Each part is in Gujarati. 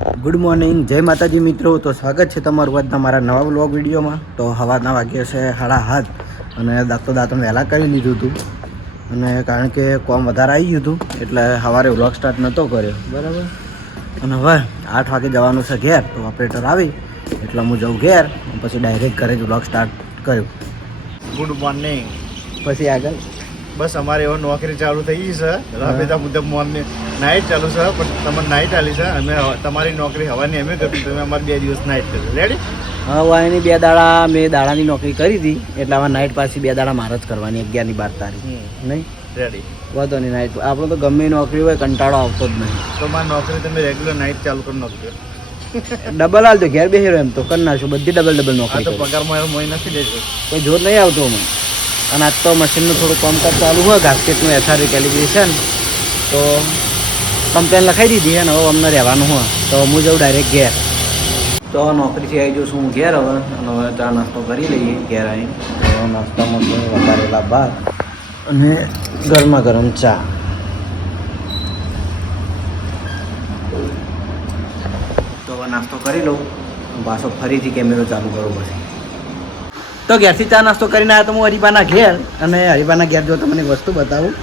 ગુડ મોર્નિંગ, જય માતાજી મિત્રો. તો સ્વાગત છે તમારું આજના મારા નવા વ્લોગ વિડીયોમાં. તો સવારના વાગ્યા છે 7:30 અને દાંતણ વહેલા કરી લીધું હતું અને કારણ કે કોમ વધારે આવી ગયું હતું એટલે સવારે વ્લોગ સ્ટાર્ટ નહોતો કર્યો, બરાબર. અને હવે 8 વાગે જવાનું છે ઘેર. તો ઓપરેટર આવી એટલે હું જાઉં ઘેર, પછી ડાયરેક્ટ ઘરે જ વ્લોગ સ્ટાર્ટ કર્યો. Good morning. પછી આગળ બસ અમારે એવો નોકરી ચાલુ થઈ ગઈ છે. રાબેતા મુજબ મોર્નિંગ નાઇટ ચાલુ છે, પણ તમારે નાઇટ આલી છે. અમે તમારી નોકરી હવાની અમે કરી, તમે અમારે 2 દિવસ નાઇટ કરી. રેડી? હા, એની 2 દાડા મેં દાડાની નોકરી કરી હતી એટલે હવે નાઇટ પાછી 2 દાડા મારે જ કરવાની, 11 ની 12 તારીખ. નહીં રેડી? વાંધો નહીં. નાઇટ આપણે તો ગમે નોકરી હોય કંટાળો આવતો જ નહીં. તો મારી નોકરી તમે રેગ્યુલર નાઇટ ચાલુ કરી નાખજો. ડબલ હાલ તો ઘેર બેસી રહ્યો એમ તો કરી નાખશું, બધી ડબલ આ નોકરી. તો પગારમાં એવું મોઈ નથી દેજો, કોઈ જોર નહીં આવતો મને. અને આજ તો મશીનનું થોડું કામકાજ ચાલુ હોય, ગાસ્કેટનું SRE કેલિબ્રેશન. તો કમ્પ્લેન લખાઈ દીધી છે ને હવે અમને રહેવાનું હોય. તો હું જાઉં ડાયરેક્ટ ઘેર. તો નોકરીથી આવી જઉં છું હું ઘેર હવે. અને હવે ચા નાસ્તો કરી લઈએ ઘેર આવીને. તો નાસ્તામાં તો વઘારેલા ભાત અને ગરમા ગરમ ચા. તો હવે નાસ્તો કરી લઉં, પાછો ફરીથી કેમેરો ચાલુ કરવો પડશે. તો ઘેરથી ચા નાસ્તો કરીને આવ્યો તો હું હરિભાના ઘેર. અને હરિભાના ઘેર જો તમને એક વસ્તુ બતાવું.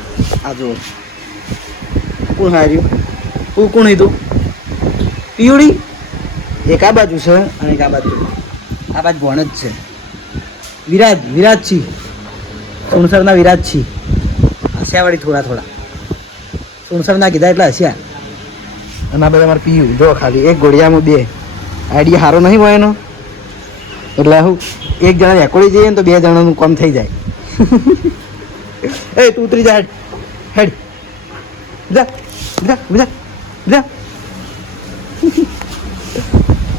આ જો કોણ હાર્યું, કોણ હતું પીવડી. એક આ બાજુ છે અને એક આ બાજુ ભણ જ છે. વિરાજછી, સુણસરના વિરાજછી. હસ્યાવાળી થોડા સુણસરના કીધા એટલે હસ્યા. અને આ બધા અમારે પીયું જો ખાલી એક ઘોડિયામાં 2. આઈડિયા સારો નહીં હોય એનો, એટલે હું એક જણા રેકોર્ડી જઈએ ને તો 2 જણાનું કામ થઈ જાય. એ તું ઉતરી જા, હેડ જા.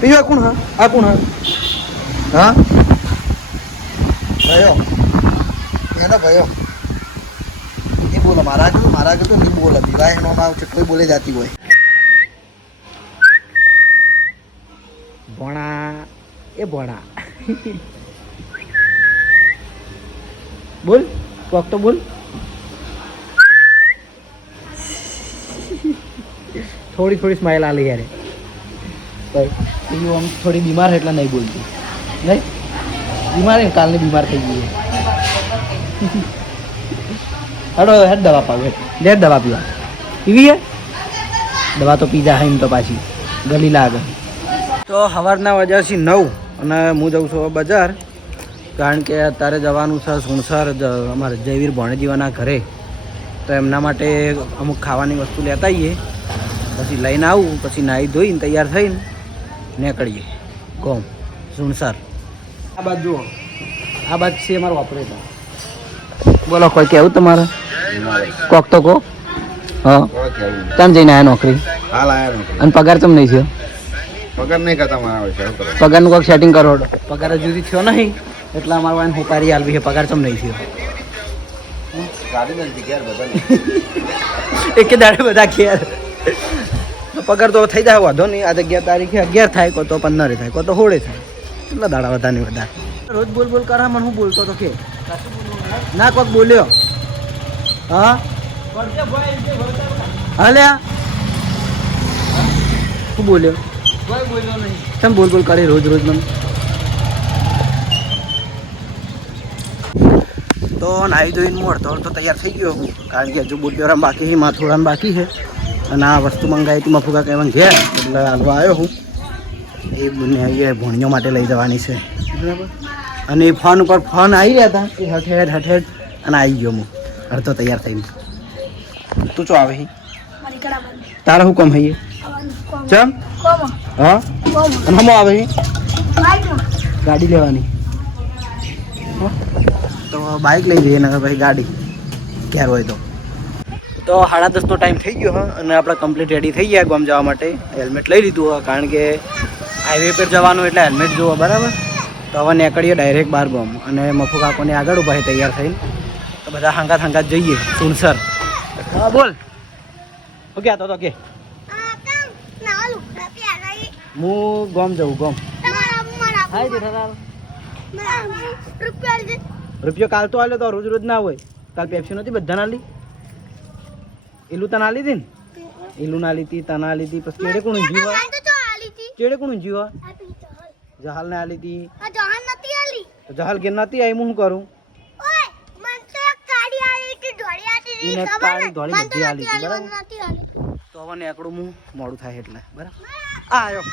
પીવા કોણ? આ કોણ? હા ભાઈઓ, એનો ભાઈઓ નહીં બોલો. મારા આગળ તો નહીં બોલે. પીવા એનો નામ કેટલોય બોલે જાતી હોય. ભોણા બોલ, કોક તો બોલ. થોડી સ્માઈલ આલી યાર. આમ થોડી બીમાર એટલે નહીં બોલતી. નહીં બીમાર ને કાલની બીમાર થઈ ગઈ. હડો હેડ દવા પાવે, લે દવા પીવી હે. દવા તો પીધા એમ તો પાછી ગલી લાગે. તો સવારના વાગ્યા છે 9 અને હું જાઉં છું બજાર. કારણ કે અત્યારે જવાનું છે સુણસર અમારે જયવીર ભણેજીવાના ઘરે. તો એમના માટે અમુક ખાવાની વસ્તુ લેતા આવીએ, પછી લઈને આવું. પછી નાહી ધોઈને તૈયાર થઈને નીકળીએ કોમ સુણસર. આ બાજુ જુઓ, આ બાજુ છે અમારો ઓપરેટર. બોલો, કોઈ કહેવું તમારે? કોક તો કહો. હા, તમે જઈને આવ્યા નોકરી? હાલ આયા નોકરી. અને પગાર ચમ નહીં થયો? પગાર નહીં કરતા મારા પગારનું કોઈક સેટિંગ કરો. પગાર હજુ થયો નહીં એટલે અમારે વાન હોપારી આલવી છે. પગાર ચમ નહીં થયો? એક દાડે બધા ઘેર. પગાર તો થઈ જાય, વાંધો નહીં. આજે 11 તારીખે 11 થાય, કો તો 15 થાય, કો તો 16 થાય. કેટલા દાડા વધારે નહીં વધારે. રોજ બોલ કરા. મને હું બોલતો તો કે ના કોક બોલ્યો. હા હાલ્યા શું બોલ્યો? કેમ બોલ કરે રોજ મને? તો નાહી ધોઈને મોડતો તો તૈયાર થઈ ગયો હું. કારણ કે હજુ બુટિયોરામ બાકી છે, માથોરામ બાકી છે. અને આ વસ્તુ મંગાવી હતી મફુકા કહેવાનું ઘેર, એટલે હાલવા આવ્યો હું. એ બંને ભોણીઓ માટે લઈ જવાની છે, બરાબર. અને એ ફોન ઉપર ફોન આવી રહ્યા હતા એ હઠેડ અને આવી ગયો હું અડધો તૈયાર થઈને. તું ચો આવે? તારા હું કામ હઈએ? ચમ? હા. અને હમો આવે? ગાડી લેવાની. તો બાઇક લઈ જઈએ ને ભાઈ, ગાડી ક્યારે હોય તો. 10:30 ટાઈમ થઈ ગયો હા. અને આપણે કમ્પ્લીટ રેડી થઈ ગયા ગામ જવા માટે. હેલ્મેટ લઈ લીધું હોય કારણ કે હાઈવે પર જવાનું એટલે હેલ્મેટ જોવો, બરાબર. તો હવે નીકળીએ ડાયરેક્ટ બહાર ગામ. અને મફુ કાકોને આગળ ઉભા તૈયાર થઈને. તો બધા હંગાત જઈએ સુણસર. હા બોલ. ઓકે આ તો કે હું ગામ જવું. ગામ રૂપિયો કાલ તો આલ્યો તો રોજ ના હોય. કાલ પેપ્સી નથી બધા ના લી. એલું તને આલી હતી ને? એલું ના લીધી, તને આલી હતી. પછી કેડે કોણ જીવા ચેડે કોણ ઊંઝી જહાલ ને આલી હતી તો જહાલ ઘેર નથી આવી હું શું કરું એને કાળી ધોળી બધી આલી હતી બરાબર તો હવે એકડું હું મોડું થાય એટલે બરાબર આવ્યો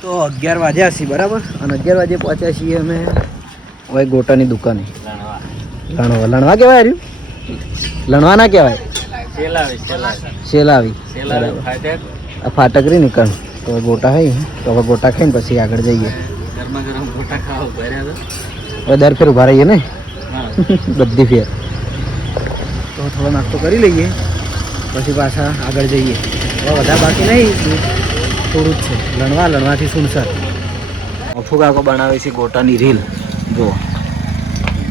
તો 11 વાગ્યા છીએ બરાબર અને 11 વાગે પહોંચ્યા છીએ અમે હવે ગોટાની દુકાને લણવા કહેવાય રહ્યું લણવા ના કહેવાય સેલાવી આ ફાટક રહી નીકળ તો ગોટા હોય તો હવે ગોટા ખાઈને પછી આગળ જઈએ હવે દર ફેર ઉભા રહીએ ને બધી ફેર તો થોડો નાસ્તો કરી લઈએ પછી પાછા આગળ જઈએ હવે વધારે બાકી નહીં થોડું જ છે લણવાથી સુનસર અફુ કાકો બનાવે છે ગોટાની રીલ જો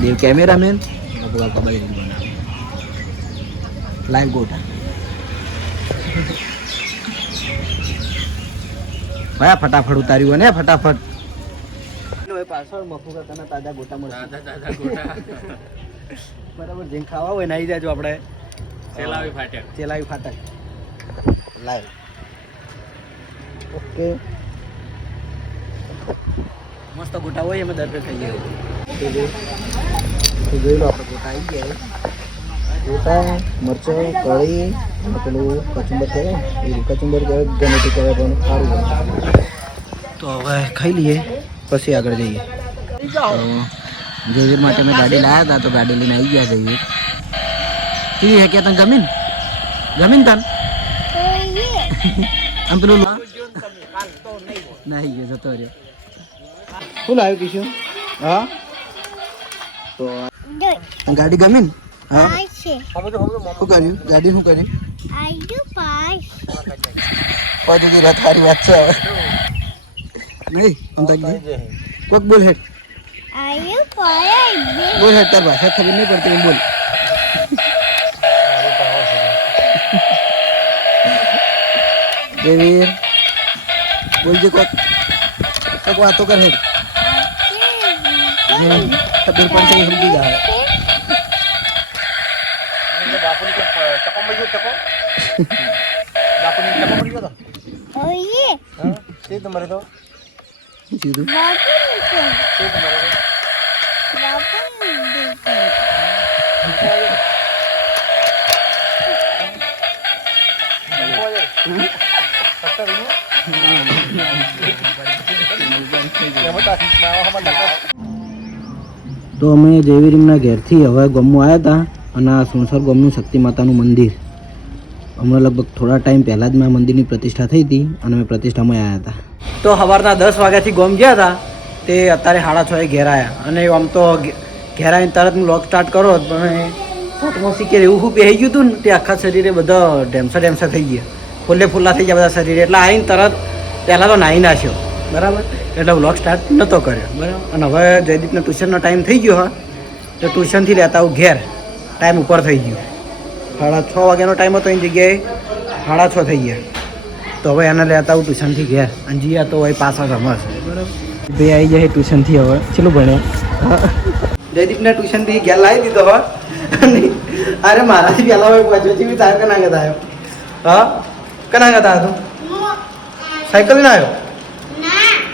દેવ કેમેરામેન અફુ કાકો રીલ બનાવે લાઈવ ગોટા ભાઈ ફટાફટ ઉતાર્યું ને ફટાફટ પાછળ મફુ કાકાના તાજા ગોટા મળે બરાબર જેમ ખાવા હોય નાઈ જાજો આપણે ચેલાવી ફાટક લાઈવ ઓકે મસ્ત ગોટા હોય અમે દર ખાઈએ તો જોઈ લો આપણે ગોટા આવી ગયા ગોટા મરચાં કળી અને પેલું કચુંબર કહેવાય એ કચુંબર કહેવાય ગમે તે કહેવાય પણ સારું હોય તો હવે ખાઈ લઈએ પછી આગળ જઈએ જયવીર માટે અમે ગાડી લાવ્યા હતા તો ગાડી લઈને આવી ગયા જયવીર કેવી હે કે તને ગમીન તને આમ પેલું નાહી ગયો જતો રહ્યો શું લાવ્યું કિશોર હા તો ગાડી ગમીન હા શું કર્યું ગાડી શું કર્યું પછી રથારી વાત છે નહીં આમ તક કોક બોલ હેડ બોલ હેડ તાર ભાષા ખબર નહીં પડતી બોલ દેવીર બોલજે કોક વાતો કર હેડ ખબર પડશે સમજી જાય તમારે તો સીધું તો અમે જયવીરીમના ઘેરથી હવે ગામમાં આવ્યા હતા અને આ સોનસર ગામનું શક્તિ માતાનું મંદિર હમણાં લગભગ થોડા ટાઈમ પહેલાં જ મેં મંદિરની પ્રતિષ્ઠા થઈ હતી અને અમે પ્રતિષ્ઠામાં આવ્યા હતા તો સવારના 10 વાગ્યાથી ગામ ગયા હતા તે અત્યારે 6:30 ઘેર આવ્યા અને આમ તો ઘેર આવીને તરત હું લોક સ્ટાર્ટ કરો પણ પોતમાં શીખે એવું શું પહેરી ગયું હતું ને તે આખા શરીરે બધા ઢેમસા થઈ ગયા ફૂલ્લા થઈ ગયા બધા શરીરે એટલે આવીને તરત પહેલાં તો નાહી નાખ્યો બરાબર એટલે વ્લોગ સ્ટાર્ટ નહોતો કર્યો બરાબર અને હવે જયદીપને ટ્યુશનનો ટાઈમ થઈ ગયો હા તો ટ્યુશનથી લેતા હું ઘેર ટાઈમ ઉપર થઈ ગયો 6:30 વાગ્યાનો ટાઈમ હતો એની જગ્યાએ 6:30 થઈ ગયા તો હવે એને લેતા હું ટ્યુશનથી ઘેર અને જીયા તો હવે પાછા રમશે બરાબર ભાઈ આવી જાય ટ્યુશનથી હવે ચેલું ભણ્યા જયદીપને ટ્યુશનથી ઘેર લાવી દીધો હવે અરે મારાથી પહેલાં હવે પહોંચ્યો છે તારે કના ગયા આવ્યો હા કના ગયા તું સાયકલ લઈને આવ્યો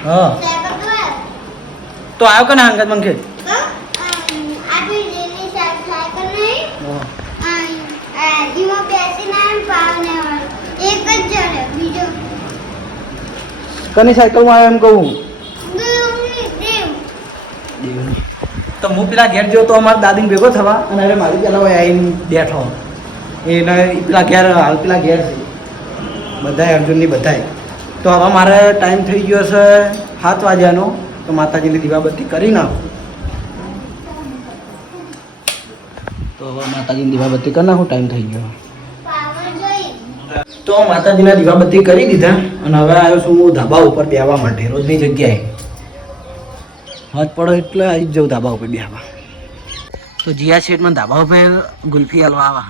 હા તો આવ્યો કના અંગત મંગે કની સાયકલમાં આવ્યો એમ કહું તો હું પેલા ઘેર ગયો તો અમારા દાદીને ભેગો થવા અને હવે મારી પેલા આવીને બેઠો એને પેલા ઘેર હાલ પેલા ઘેર છે બધાય અર્જુનની બધાય તો હવે મારે ટાઈમ થઈ ગયો છે 7 વાગ્યાનો તો માતાજીની દીવાબત્તી કરી નાખું તો હવે માતાજીની દીવાબત્તી કરી નાખું ટાઈમ થઈ ગયો તો માતાજીના દીવાબત્તી કરી દીધા અને હવે આવ્યો છું હું ધાબા ઉપર બેસવા માટે રોજની જગ્યાએ હાથ પડો એટલે આવી જ જાઉં ધાબા ઉપર બેસવા તો જીયા શેઠમાં ધાબા ઉપર ગુલ્ફી હલવા આવા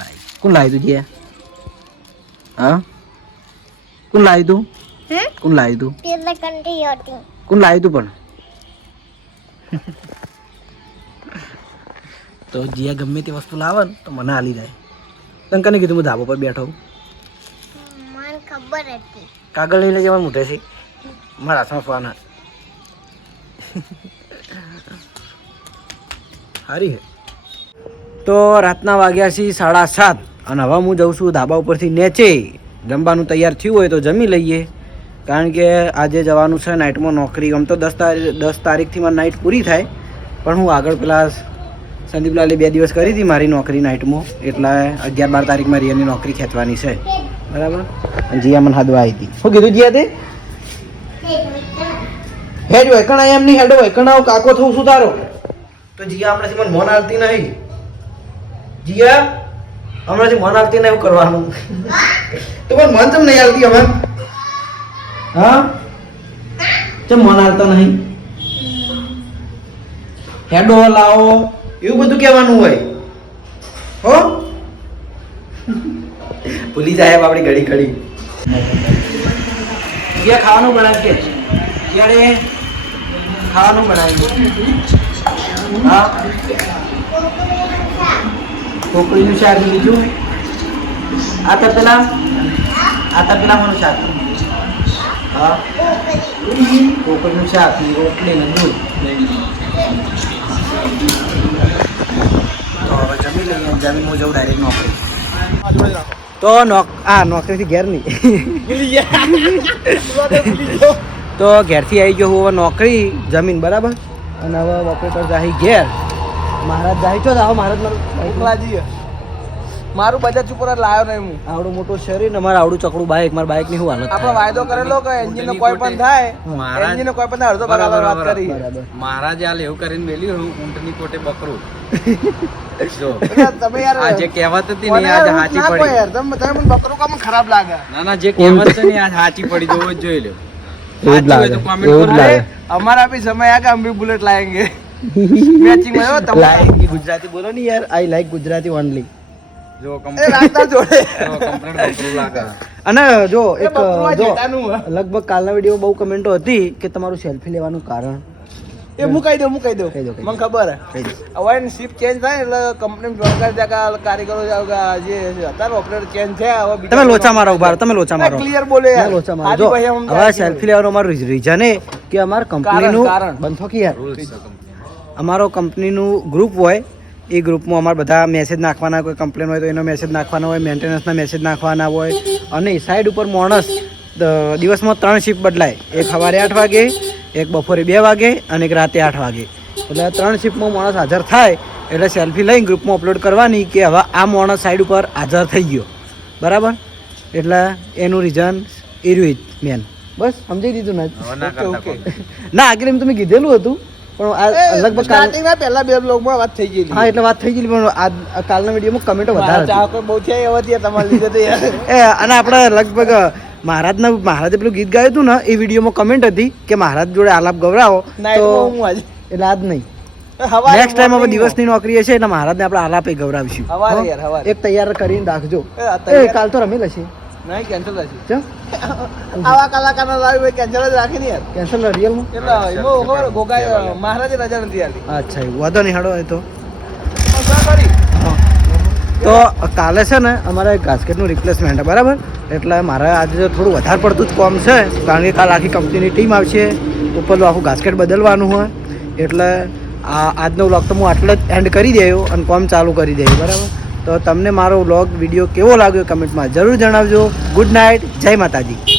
લાઈ કોણ લાવી તું જીયા હા કોણ લાવી તું કોણ લાવી તું કોણ લાવી તું પણ તો જીયા ગમે તે વસ્તુ લાવે ને તો મને હાલી જાય તને કને કીધું હું ધાબા પર બેઠો મને ખબર હતી કાગળ લઈ લેજે મોટે છે મારા હાથમાં ફોન સારી હે તો રાતના વાગ્યા છે 7:30 અને હવે હું જઉં છું ધાબા ઉપરથી નીચે જમવાનું તૈયાર થયું હોય તો જમી લઈએ કારણ કે આજે જવાનું છે નાઇટમાં નોકરી આમ તો 10 તારીખથી મારી નાઇટ પૂરી થાય પણ હું આગળ પેલા સંદીપલાલે 2 દિવસ કરી હતી મારી નોકરી નાઇટમાં એટલે 11-12 તારીખમાં રિયાની નોકરી ખેંચવાની છે બરાબર અને જીયા મને હાદવા આવી હતી શું કીધું જીયા તે હેડ હોય કણા એમ નહીં હેડ હોય કણા કાકો થવું શું તારો તો જીયા હમણાંથી મને મોન આવતી નહીં જીયા હમણાંથી મન આવતી નહીં એવું કરવાનું તો પણ મન ચમ નહીં આવતી હવે હા ચમ મન આવતા નહીં હેડો લાવો એવું બધું કહેવાનું હોય હો ભૂલી જાય આપણી ઘડી ઘડી જે ખાવાનું બનાવી કે ત્યારે ખાવાનું બનાવી હા કોકડીનું શાક બીજું આ તપેલા માનું શાક હા કોકડીનું શાક રોટલી ને દૂધ તો હવે જમી લઈએ જમીન હું જઉં ડાયરેક્ટ નોકરી તો નોકરીથી ઘેર નહીં તો ઘેરથી આવી ગયો હું હવે નોકરી જમીન બરાબર અને હવે ઓપરેટર જાહી ઘેર મહારાજ જાય છો આવો મહારાજ મારું બજાજ ઉપર લાવ્યો નહીં હું આવડું મોટું શરીર ને મારું આવડું ચકડું બાઇક મારા બાઇક ની શું હાલત આપણે વાયદો કરેલો કે એન્જિન નો કોઈ પણ થાય એન્જિન નો કોઈ પણ થાય અડધો બરાબર વાત કરી મહારાજે હાલ એવું કરીને મેલી હું ઊંટની કોટે બકરું જો તમે યાર આજે કહેવત હતી ને આજ સાચી પડી યાર તમે મને બકરું કામ ખરાબ લાગે ના જે કહેવત છે ને આજ સાચી પડી જોવો જ જોઈ લો हमारा भी समय आएगा हम भी बुलेट लाएंगे मैचिंग में हो तब લાઈક ગુજરાતી બોલો ને યાર આઈ લાઈક ગુજરાતી ઓનલી જો ए रास्ता जोड़े કમ્પ્લેટ બકરું લાગે અને જો એક બકરું આ જો જેટાનું હે. લગભગ કાલના વિડીયો બહુ કમેન્ટો હતી કે તમારું સેલ્ફી લેવાનું કારણ એ મુકાઈ દો કહી દો. મને ખબર હે કહી દો. હવે શિફ્ટ ચેન્જ થાય એટલે કંપની જોડકાર જાકા કારીગરો જાકા જે હતા ઓપરેટર ચેન્જ છે હવે બીજા તમે લોચા મારો ઉભા રહો, તમે લોચા મારો ક્લિયર બોલે ના, યાર લોચા મારો હાજી જો ભાઈ हम હવે સેલ્ફી લેવાનું અમારું રીઝન એ કે અમારા કંપનીનું કારણ. બંધ થો કે યાર અમારો કંપનીનું ગ્રુપ હોય એ ગ્રુપમાં અમારે બધા મેસેજ નાખવાના કોઈ કમ્પ્લેન હોય તો એનો મેસેજ નાખવાનો હોય મેન્ટેનન્સના મેસેજ નાખવાના હોય અને સાઈડ ઉપર માણસ દિવસમાં 3 શિફ્ટ બદલાય એક સવારે 8 વાગે એક બપોરે 2 વાગે અને એક રાતે 8 વાગે એટલે 3 શિફ્ટમાં માણસ હાજર થાય એટલે સેલ્ફી લઈને ગ્રુપમાં અપલોડ કરવાની કે હવે આ માણસ સાઈડ ઉપર હાજર થઈ ગયો બરાબર એટલે એનું રીઝન એ રહ્યું મેન બસ સમજી દીધું ને ઓકે ના આગળ એમ તમે કીધેલું હતું પણ આ લગભગ સ્ટાર્ટિંગ માં પહેલા બે બ્લોગમાં વાત થઈ ગઈ હા એટલે વાત થઈ ગઈ પણ આ કાલના વિડીયોમાં કમેન્ટો વધારે ચા કોઈ બહુ છે એવા ત્યાં તમારે લીધે તો યાર એ અને આપણે લગભગ મહારાજે પેલું ગીત ગાયું હતું ને એ વિડીયોમાં કમેન્ટ હતી કે મહારાજ જોડે આલાપ ગવરાવો તો નાઈટમાં હું આજે એટલે આજ નહીં હવારે નેક્સ્ટ ટાઈમ હવે દિવસની નોકરી હશે એટલે મહારાજને આપણે આલાપે ગવરાવીશું હવારે હો? યાર, હવારે. એક તૈયાર કરીને રાખજો એ આ તૈયાર- એ કાલ તો રમેલ હશે નહીં કેન્સલ થશે ચમ આવા કલાકારનો લાવી ભાઈ કેન્સલ જ રાખી ને યાર કેન્સલ રિયલમાં એટલે એમાં ખબર ગોગાઈ મહારાજે રજા નથી આલી અચ્છા એવું વાંધો નહીં હાડો એ તો કરી તો કાલે છે ને અમારે ગાસ્કેટનું રિપ્લેસમેન્ટ બરાબર એટલે મારે આજે થોડું વધારે પડતું જ કામ છે કારણ કે કાલ આખી કંપનીની ટીમ આવશે ઉપરનું આખું ગાસ્કેટ બદલવાનું હોય એટલે આજનો વ્લોગ તો હું આટલો જ એન્ડ કરી દેયો અને કામ ચાલુ કરી દઈએ બરાબર તો તમને મારો વ્લોગ વિડીયો કેવો લાગ્યો કમેન્ટમાં જરૂર જણાવજો ગુડ નાઇટ જય માતાજી